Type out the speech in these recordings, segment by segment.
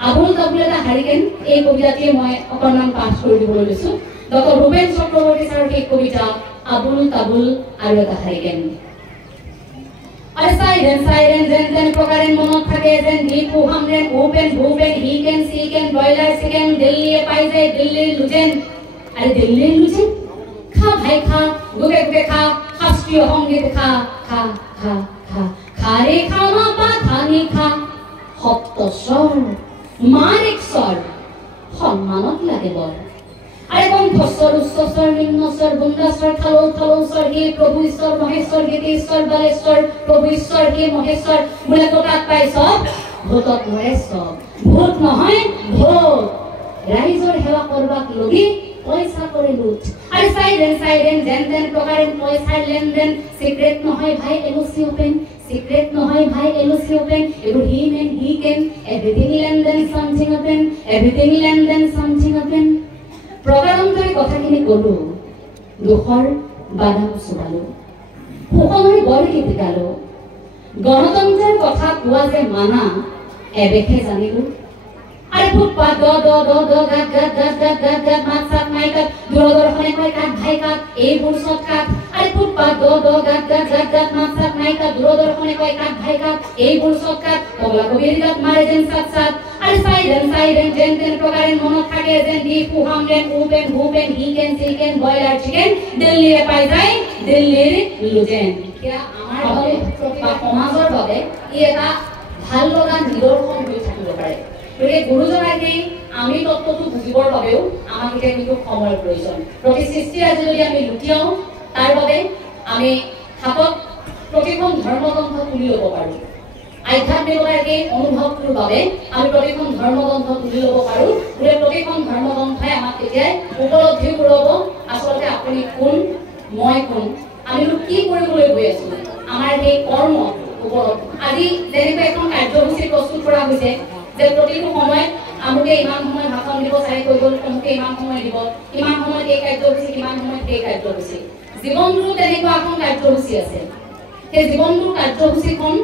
আবুল তাবুল এটা হাৰিকেন এই কবিতাটিয়ে মই অকণমান পাঠ কৰি দিবলৈ লৈছো ডক্টৰ ভূপেন চক্ৰৱৰ্তী ছাৰৰ এই কবিতা আবুল তাবুল আৰু এটা হাৰিকেন সাইরেন যেন প্রকারেন মনত থাকে যেন দীপু হামরেন ওপেন ভূপেন হি ক্যান সি ক্যান ব্রয়লার চিকেন দিল্লি পাই যায় দিল্লির লুজেন আরে দিল্লির লুজেন খা ভাই খা গুগে গুগে খা শাস্ত্রীয় সংগীত খা খা খা খা খারে খা মা পা ধানি খা সপ্তস্বর মানিক স্বর সম্মানত লাগে বল আরে কণ্ঠস্বর উচ্চস্বর নিম্নস্বর বুন্দাস্বর থালো থালো স্বর হে প্রভু ঈশ্বর মহেশ্বর গীতেশ্বর বালেশ্বর প্রভু ঈশ্বর হে মহেশ্বর বলে কোটাত পাই সব ভূতত মৰে সব ভূত নহয় ভূত ৰাইজৰ সেৱা কৰবাক লগি পইচা করে লুট আরে সাইরেন যেন প্রকারেন পয়সার লেনদেন সিক্রেট নহয় ভাই এলওসি ওপেন সিক্রেট নহয় ভাই এলওসি ওপেন এগুলো হি মেন হি ক্যান এভরিথিং লেনদেন সামথিং ওপেন এভরিথিং লেনদেন সামথিং ওপেন প্ৰকাৰন্তই কথাখিনি কলো দুখৰ বাদাম চুবালো সুখনৰ বৰগীত গালো গণতন্ত্ৰৰ কথা কোৱা যে মানা এবেখে জানিলো আরে ফুটপাত দ দ দ দ গাত গাত গাত গাত গাত গাত মাত সাত মাইকাত দূরদর্শনে কয় কাট ভাই কাট এই বুরসত কাট আরে ফুটপাত দ দ গাত গাত গাত গাত মাত সাত মাইকাত দূরদর্শনে কয় কাট ভাই কাট এই বুরসত কাট পগলা কবির গাত মারে যেন সাত সাত আরে সাইরেন যেন প্রকারেন মনত থাকে যেন দীপু হামরেন ওপেন ভূপেন হি ক্যান সি ক্যান ব্রয়লার চিকেন দিল্লিরে পাই যায় দিল্লির লুজেন কিয়া আমাৰ বাবে বা সমাজৰ বাবে ই এটা ভাল লগা নিদৰ্শন হৈ থাকিব পাৰে গতিকে গুৰুজনাই আমি তত্ত্বটো বুজিবৰ বাবেও আমাক এতিয়া কিন্তু সময়ৰ প্ৰয়োজন প্ৰতি সৃষ্টিৰ আজি যদি আমি লুটিয়াও তাৰ বাবে আমি হাতত প্ৰতিখন ধৰ্মগ্ৰন্থ তুলি ল'ব পাৰোঁ আধ্যাত্মিকতাকে অনুভৱটোৰ বাবে আমি প্ৰতিখন ধৰ্মগ্ৰন্থ তুলি ল'ব পাৰোঁ গতিকে প্ৰতিখন ধৰ্মগ্ৰন্থই আমাক এতিয়াই উপলব্ধি কৰাব আচলতে আপুনি কোন মই কোন আমি কি কৰিবলৈ গৈ আছো আমাৰ এই কৰ্ম ওপৰত আজি যেনেকৈ এখন কাৰ্যসূচী প্ৰস্তুত কৰা হৈছে যে প্ৰতিটো সময় আমুকে ইমান সময় ভাষণ দিব চাই কৈ গ'ল তমুকে ইমান সময় দিব ইমান সময় এই কাৰ্যসূচী কিমান সময় এই কাৰ্যসূচী জীৱনটো তেনেকুৱা এখন কাৰ্যসূচী আছে সেই জীৱনটোৰ কাৰ্যসূচীখন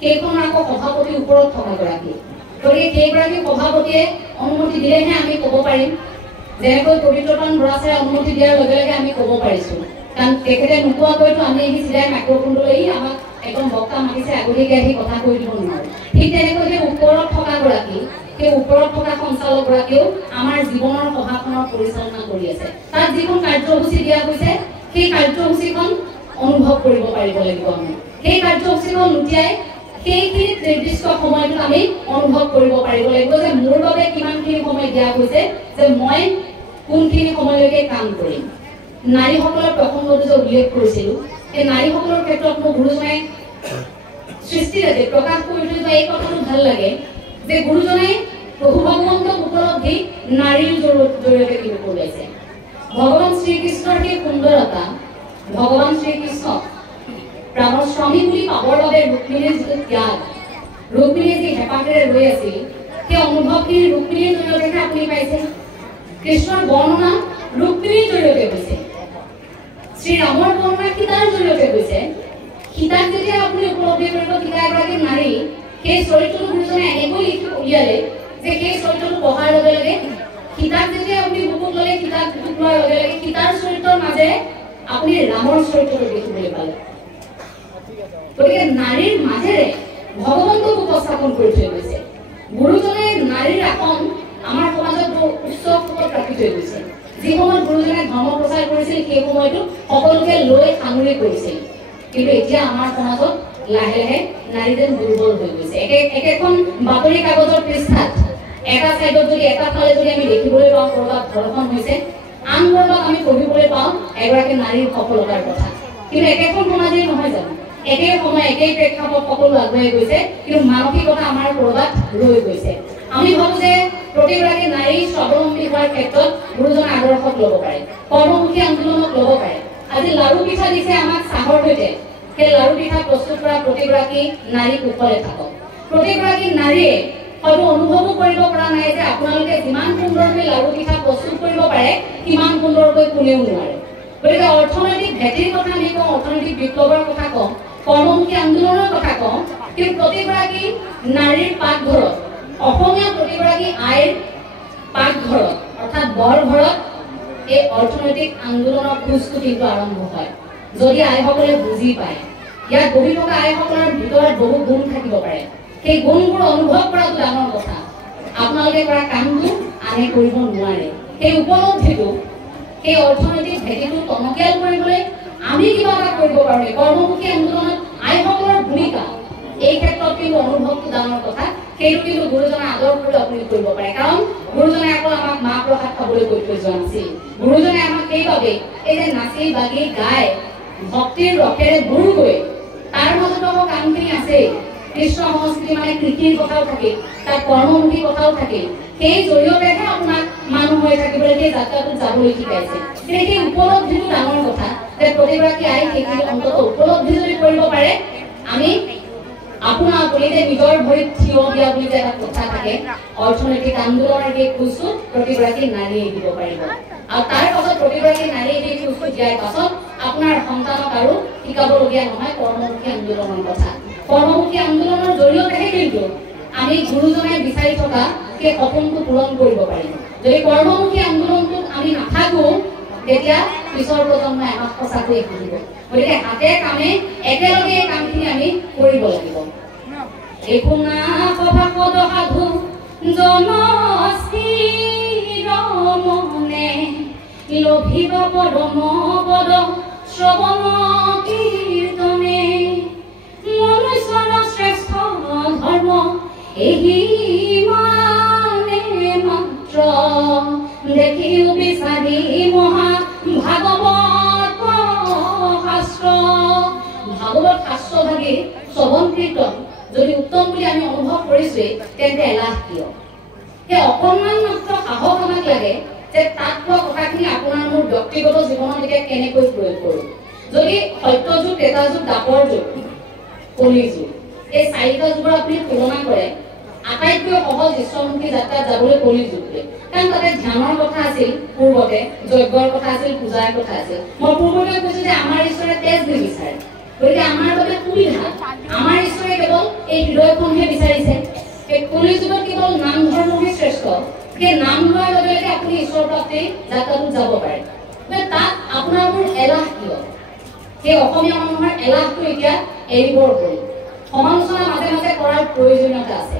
সেইখন আকৌ সভাপতিৰ ওপৰত থকা গৰাকী গতিকে সেইগৰাকী সভাপতিয়ে অনুমতি দিলেহে আমি ক'ব পাৰিম যেনেকৈ পবিত্ৰপান বৰাচাৰে অনুমতি দিয়াৰ লগে লগে আমি ক'ব পাৰিছোঁ কাৰণ তেখেতে নোকোৱাকৈতো আমি আহি চিধাই মাইক্ৰফোনটো লৈ আমাক একদম বক্তা মাতিছে আগতীয়াকৈ আহি কথা কৈ দিব নোৱাৰে ঠিক তেনেকৈ সেই ওপৰত থকা গৰাকী সেই ওপৰত থকা সঞ্চালকগৰাকীও আমাৰ জীৱনৰ সভাখনৰ পৰিচালনা কৰি আছে তাত যিখন কাৰ্যসূচী দিয়া হৈছে সেই কাৰ্যসূচীখন অনুভৱ কৰিব পাৰিব লাগিব আমি সেই কাৰ্যসূচীখন লুটিয়াই সেইখিনি নিৰ্দিষ্ট সময়টোত আমি অনুভৱ কৰিব পাৰিব লাগিব যে মোৰ বাবে কিমানখিনি সময় দিয়া হৈছে যে মই কোনখিনি সময়লৈকে কাম কৰিম নাৰীসকলৰ প্ৰসংগটো যে উল্লেখ কৰিছিলোঁ এই নাৰীসকলৰ ক্ষেত্ৰত মোৰ গুৰুজনাই সৃষ্টিৰাজে প্ৰকাশ কৰি থৈ এই কথাটো ভাল লাগে যে গুৰুজনাই প্ৰভু ভগৱন্তক উপলব্ধি নাৰীৰ জৰিয়তে কি কৰিছে ভগৱান শ্ৰীকৃষ্ণৰ সেই সুন্দৰতা ভগৱান শ্ৰীকৃষ্ণক প্ৰাণৰ স্বামী বুলি পাবৰ বাবে ৰুক্মিণীৰ যিটো ত্যাগ ৰুক্মিণীয়ে যি হেঁপাহেৰে ৰৈ আছিল সেই অনুভৱখিনি ৰুক্মিণীৰ জৰিয়তেহে আপুনি পাইছে কৃষ্ণৰ বৰ্ণনা ৰুক্মিণীৰ জৰিয়তে হৈছে শ্ৰীৰামৰ বৰ্ণনা সীতাৰ জৰিয়তে হৈছে সীতাক যেতিয়া আপুনি উপলব্ধি কৰিব সীতা এগৰাকী নাৰী সেই চৰিত্ৰটো গুৰুজনে এনেকৈ লিখি উলিয়ালে যে সেই চৰিত্ৰটো পঢ়াৰ লগে লগে সীতাক যেতিয়া আপুনি বুকুত ল'লে সীতাক বুকুত লোৱাৰ লগে লগে সীতাৰ চৰিত্ৰৰ মাজেৰে আপুনি ৰামৰ চৰিত্ৰটো দেখিবলৈ পালে গতিকে নাৰীৰ মাজেৰে ভগৱন্তক উপস্থাপন কৰি থৈ গৈছে গুৰুজনে নাৰীৰ আসন আমাৰ সমাজত উচ্চ পদত ৰাখি থৈ গৈছে যি সময়ত গুৰুজনে ধৰ্ম প্ৰচাৰ কৰিছিল সেই সময়টো সকলোকে লৈ সাঙুৰি কৰিছিল কিন্তু এতিয়া আমাৰ সমাজত লাহে লাহে নাৰী যেন দুৰ্বল হৈ গৈছে একেখন বাতৰি কাগজৰ পৃষ্ঠাত এটা চাইডত যদি এটা ফালে যদি আমি দেখিবলৈ পাওঁ কৰবাত ধৰ্ষণ হৈছে আন কৰবাত আমি পঢ়িবলৈ পাওঁ এগৰাকী নাৰীৰ সফলতাৰ কথা কিন্তু একেখন সমাজেই নহয় জানো একে সময় একেই প্ৰেক্ষাপট সকলো আগুৱাই গৈছে কিন্তু মানসিকতা আমাৰ কৰবাত ৰৈ গৈছে আমি ভাবো যে প্ৰতিগৰাকী নাৰী স্বাৱলম্বী হোৱাৰ ক্ষেত্ৰত গুৰুজনে আদৰ্শক ল'ব পাৰে কৰ্মমুখী আন্দোলনক ল'ব পাৰে আজি লাড়ু পিঠা দিছে আমাক চাহৰ সৈতে সেই লাড়ু পিঠা প্ৰস্তুত কৰা প্ৰতিগৰাকী নাৰী কুশলে থাকক প্ৰতিগৰাকী নাৰীয়ে হয়তো অনুভৱো কৰিব পৰা নাই যে আপোনালোকে যিমান সুন্দৰকৈ লাড়ু পিঠা প্ৰস্তুত কৰিব পাৰে সিমান সুন্দৰকৈ কোনেও নোৱাৰে গতিকে অৰ্থনৈতিক ভেটিৰ কথা আমি কওঁ অৰ্থনৈতিক বিপ্লৱৰ কথা কওঁ কৰ্মমুখী আন্দোলনৰ কথা কওঁ কিন্তু প্ৰতিগৰাকী নাৰীৰ পাকঘৰত অসমীয়া প্ৰতিগৰাকী আইৰ পাকঘৰত অৰ্থাৎ বৰ ঘৰত এই অৰ্থনৈতিক আন্দোলনৰ খোজটো কিন্তু আৰম্ভ হয় যদি আইসকলে বুজি পায় ইয়াত বহি থকা আইসকলৰ ভিতৰত বহু গুণ থাকিব পাৰে সেই গুণবোৰ অনুভৱ কৰাটো ডাঙৰ কথা আপোনালোকে কৰা কামটো আনে কৰিব নোৱাৰে সেই উপলব্ধিটো সেই অৰ্থনৈতিক ভেটিটো টনকিয়াল কৰিবলৈ আমি কিবা এটা কৰিব পাৰোঁ কৰ্মমুখী আন্দোলনত আইসকলৰ ভূমিকা এই ক্ষেত্ৰত কিন্তু অনুভৱটো ডাঙৰ কথা সেইটো কিন্তু গুৰুজনাৰ আদৰ কৰি আপুনি কৰিব পাৰে কাৰণ গুৰুজনে আকৌ আমাক মাহ প্ৰসাদ খাবলৈ কৈ থৈ যোৱা নাছিল গুৰুজনে আমাক সেইবাবে এই যে নাচি বাগি গাই ভক্তিৰ ৰসেৰে গুৰু গৈ তাৰ মাজত আকৌ কামখিনি আছে কৃষ্ণ সংস্কৃতি মানে কৃষিৰ কথাও থাকে তাত কৰ্মমুখী কথাও থাকে সেই জৰিয়তেহে আপোনাক মানুহ হৈ থাকিবলৈ সেই যাত্ৰাটোত যাবলৈ শিকাইছে কিন্তু সেই উপলব্ধিটো ডাঙৰ কথা যে প্ৰতিগৰাকী আই সেইখিনি অন্তত উপলব্ধি যদি কৰিব পাৰে আমি আপোনাৰ আপুনি যে নিজৰ ভৰিত থিয় দিয়া বুলি যে এটা কথা থাকে অৰ্থনৈতিক আন্দোলনৰ সেই খোজটো প্ৰতিগৰাকী নাৰীয়ে দিব পাৰিব আৰু তাৰ পাছত প্ৰতিগৰাকী নাৰীয়ে সেই খোজটো দিয়াৰ পাছত আপোনাৰ সন্তানক আৰু শিকাবলগীয়া নহয় কৰ্মমুখী আন্দোলনৰ কথা কৰ্মমুখী আন্দোলনৰ জৰিয়তেহে কিন্তু আমি গুৰুজনাই বিচাৰি থকা সেই সপোনটো পূৰণ কৰিব পাৰিম যদি কৰ্মমুখী আন্দোলনটোত আমি নাথাকো তেতিয়া পিছৰ প্ৰজন্মই আমাক সঁচাকৈয়ে শিকিব গতিকে হাতে কামে একেলগে এই কামখিনি আমি কৰিব লাগিব একুনা সভাপদ সাধু জনস্থিৰ মনে লভিব পৰম পদ শ্ৰৱণ কীৰ্তনে মনুষ্যৰ শ্ৰেষ্ঠ ধৰ্ম এহি মানে মাত্ৰ দেখিও বিচাৰি মহা ভাগৱত শাস্ত্ৰ ভাগৱত শাস্ত্ৰ ভাগি শ্ৰৱণ কীৰ্তন যদি উত্তম বুলি আমি অনুভৱ কৰিছোৱে তেন্তে এলাহ কিয় সেই অকণমান মাত্ৰ সাহস আমাক লাগে যে তাত কোৱা কথাখিনি আপোনাৰ মোৰ ব্যক্তিগত জীৱনত এতিয়া কেনেকৈ প্ৰয়োগ কৰোঁ যদি সত্যযুগ ত্ৰেতা যুগ দ্বাপৰ যুগ কলি যুগ এই চাৰিটা যুগৰ আপুনি তুলনা কৰে আটাইতকৈ সহজ ঈশ্বৰমুখী যাত্ৰাত যাবলৈ কলি যুগটোৱে কাৰণ তাতে ধ্যানৰ কথা আছিল পূৰ্বতে যজ্ঞৰ কথা আছিল পূজাৰ কথা আছিল মই পূৰ্বতে কৈছো যে আমাৰ ঈশ্বৰে তেজ নিবিচাৰে গতিকে আমাৰ বাবে সুবিধা আমাৰ ঈশ্বৰে কেৱল এই হৃদয়খনহে বিচাৰিছে এই কলি যুগত কেৱল নাম ধৰ্মহে শ্ৰেষ্ঠ সেই নাম লোৱাৰ লগে লগে আপুনি ঈশ্বৰ প্ৰাপ্তি যাত্ৰাটোত যাব পাৰে তাত আপোনাৰ মোৰ এলাহ কিয় সেই অসমীয়া মানুহৰ এলাহটো এতিয়া এৰিবৰ হ'ল সমালোচনা মাজে মাজে কৰাৰ প্ৰয়োজনীয়তা আছে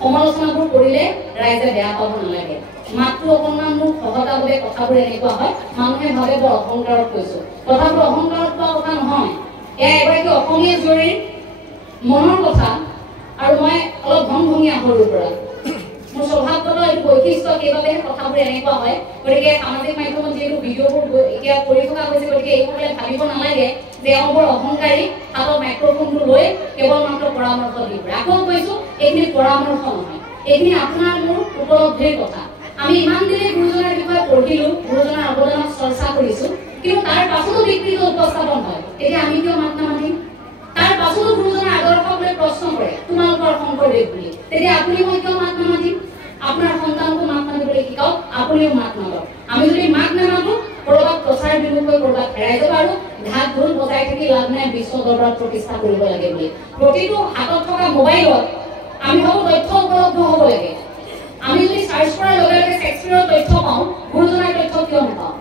সমালোচনাবোৰ কৰিলে ৰাইজে বেয়া পাব নালাগে মাত্ৰ অকণমান মোৰ সহজভাৱে কথাবোৰ এনেকুৱা হয় মানুহে ভাবে বৰ অহংকাৰত কৈছো কথাবোৰ অহংকাৰত কোৱা কথা নহয় এয়া এগৰাকী অসমীয়া জুৰিৰ মনৰ কথা আৰু মই অলপ ভংভঙীয়া সৰুৰ পৰা মোৰ স্বভাৱগত এইটো বৈশিষ্ট্য সেইবাবে কথাবোৰ এনেকুৱা হয় গতিকে সামাজিক মাধ্যমত যিহেতু ভিডিঅ'বোৰ এতিয়া কৰি থকা হৈছে গতিকে এইসকলে ভাবিব নালাগে যে এওঁবোৰ অহংকাৰী হাতত মাইক্ৰফোনটো লৈ কেৱল মাত্ৰ পৰামৰ্শ দি ফুৰে আকৌ কৈছো এইখিনি পৰামৰ্শ নহয় এইখিনি আপোনাৰ মোৰ উপলব্ধিৰ কথা আমি ইমান দিনে গুৰুজনাৰ বিষয়ে পঢ়িলো গুৰুজনাৰ অৱদানক চৰ্চা কৰিছো কিন্তু তাৰ পাছতো বিকৃত উপস্থাপন হয় তেতিয়া আমি কিয় মাত নামাতিম তাৰ পাছতো গুৰুজনাৰ আদৰ্শক লৈ প্ৰশ্ন কৰে তোমালোকৰ শংকৰদেৱ বুলি তেতিয়া আপুনি মই কিয় মাত নামাতিম আপোনাৰ সন্তানকো মাত মাতিবলৈ শিকাওক আপুনিও মাত নামাতক আমি যদি মাত নামাতো কৰবাত প্ৰচাৰ বিমুখ হৈ কৰবাত হেৰাই যাব আৰু ঢাক ঢোল বজাই থাকি লাভ নাই বিশ্ব দৰবাৰত প্ৰতিষ্ঠা কৰিব লাগে বুলি প্ৰতিটো হাতত থকা মোবাইলত আমি ভাবো তথ্য উপলব্ধ হ'ব লাগে আমি যদি সাৰ্চ কৰাৰ লগে লগে শেক্সপিয়াৰৰ তথ্য পাওঁ গুৰুজনাৰ তথ্য কিয় নাপাওঁ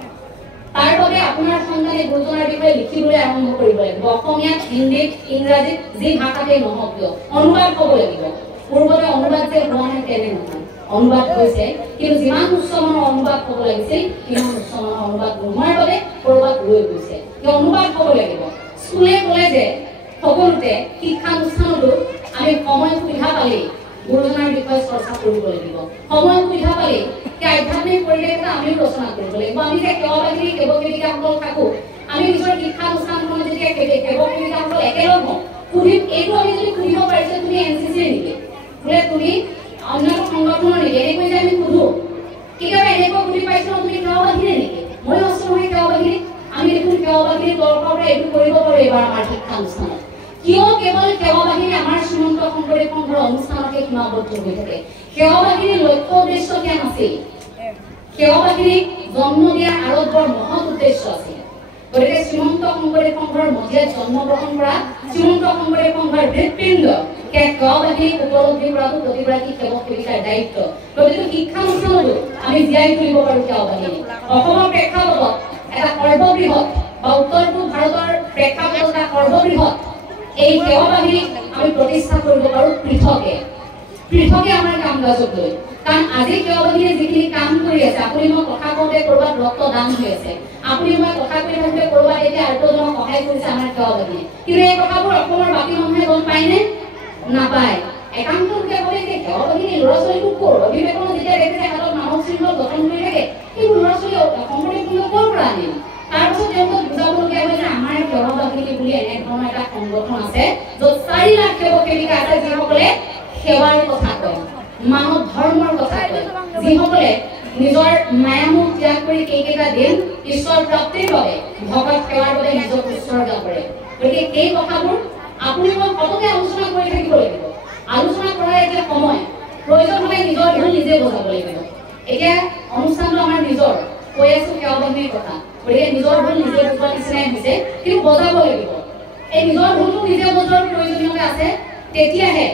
তাৰ বাবে আপোনাৰ সন্তানে গুৰুজনাৰ বিষয়ে লিখিবলৈ আৰম্ভ কৰিব লাগিব অসমীয়াত হিন্দীত ইংৰাজীত যি ভাষাতে নহওক কিয় অনুবাদ হ'ব লাগিব পূৰ্বতে অনুবাদ যে হোৱা নাই তেনে নহয় অনুবাদ হৈছে কিন্তু যিমান উচ্চমানৰ অনুবাদ হ'ব লাগিছিল সিমান উচ্চমানৰ অনুবাদ নোহোৱাৰ বাবে কৰবাত ৰৈ গৈছে সেই অনুবাদ হ'ব লাগিব স্কুলে কলেজে সকলোতে শিক্ষানুষ্ঠানতো আমি সময় সুবিধা পালেই গুৰুজনাৰ বিষয়ে চৰ্চা কৰিব লাগিব সময় সুবিধা পালেই সেই আধ্যাত্মিক পৰিৱেশ এটা আমিও ৰচনা কৰিব লাগিব আমি যে সেৱাবাহিনী সেৱকেইটাসকল থাকো আমি নিজৰ শিক্ষানুষ্ঠানখনত যেতিয়া সেৱকেইটাসকল একেলগ হওঁ সুধিম এইটো আমি যদি সুধিব পাৰিছো তুমি এনচিচিৰ নেকি বোলে তুমি অন্য সংগঠনৰ নেকি এনেকৈ যে আমি সুধো কেতিয়াবা এনেকৈ সুধি পাইছো তুমি সেৱাবাহিনী নেকি মই আছো নহয় সেৱাবাহিনী আমি দেখোন সেৱাবাহিনীৰ তৰফৰ পৰা এইটো কৰিব পাৰো এইবাৰ আমাৰ শিক্ষানুষ্ঠানত কিয় কেৱল সেৱাবাহিনী আমাৰ শ্ৰীমন্ত শংকৰদেৱ সংঘৰ অনুষ্ঠানতে সীমাবদ্ধ হৈ থাকে সেৱাবাহিনীৰ লক্ষ্য উদ্দেশ্য কি আছিল সেৱাবাহিনীক জন্ম দিয়াৰ আঁৰত বৰ মহৎ উদ্দেশ্য আছিল গতিকে শ্ৰীমন্ত শংকৰদেৱ সংঘৰ মজিয়াত জন্মগ্ৰহণ কৰা শ্ৰীমন্ত শংকৰদেৱ সংঘৰ হৃদপিণ্ড সেৱাবাদী উপলব্ধি কৰাটো প্ৰতিগৰাকী সেৱক সেৱিকাৰ দায়িত্ব। প্ৰতিটো শিক্ষানুষ্ঠানতো আমি জীয়াই তুলিব পাৰোঁ সেৱাবাদী। অসমৰ প্ৰেক্ষাপটত এটা সৰ্ববৃহৎ বা উত্তৰ পূব ভাৰতৰ প্ৰেক্ষাপটত এটা সৰ্ববৃহৎ এই সেৱাবাদীক আমি প্ৰতিষ্ঠা কৰিব পাৰোঁ পৃথকে আমাৰ কাম কাজক লৈ। কাৰণ আজি সেৱাবাদীয়ে যিখিনি কাম কৰি আছে, আপুনি মই কথা কওঁতে ক'ৰবাত ৰক্ত দান হৈ আছে, আপুনি মই কথা কৈ থাকোঁতে ক'ৰবাত এতিয়া আৰ্তজনক সহায় কৰিছে আমাৰ সেৱাবাদীয়ে, কিন্তু এই কথাবোৰ অসমৰ বাকী মানুহে গম পায়নে? নাপায়। একাংশ লোকে কয় যে সেৱাবাদীয়ে ল'ৰা ছোৱালীবোৰ ক'ৰ? অভিভাৱকে যেতিয়া দেখিছে হাতত মানৱ শৃংখল গঠন কৰি থাকে, সেইবোৰ ল'ৰা ছোৱালী শংকৰদেৱ সংঘ ক'ৰ পৰা আনিল? তাৰপিছত তেওঁলোকক বুজাবলগীয়া হয় যে আমাৰ সেৱাবাদী বুলি এনেধৰণৰ এটা সংগঠন আছে য'ত 4 লাখ সেৱক সেৱিকা আছে, যিসকলে সেৱাৰ কথা কয়, মানৱ ধৰ্মৰ কথা কয়, যিসকলে নিজৰ মায়ামোহ ত্যাগ কৰি কেইটা দিন ঈশ্বৰ প্ৰাপ্তিৰ বাবে ভকত সেৱাৰ বাবে নিজক উৎসৰ্গা কৰে। গতিকে সেই কথাবোৰ আপুনি মই সততে আলোচনা কৰি থাকিব লাগিব। আলোচনা কৰাৰ এতিয়া সময়, প্ৰয়োজন হ'লে নিজৰ ঢোল নিজে বজাব লাগিব। এতিয়া অনুষ্ঠানটো আমাৰ নিজৰ, কৈ আছো সেৱাবাদীৰ কথা, গতিকে নিজৰ ঢোল নিজে বজোৱাৰ নিচিনাই হৈছে, কিন্তু বজাব লাগিব। এই নিজৰ ঢোলটো নিজে বজোৱাৰ প্ৰয়োজনীয়তা আছে। তেতিয়াহে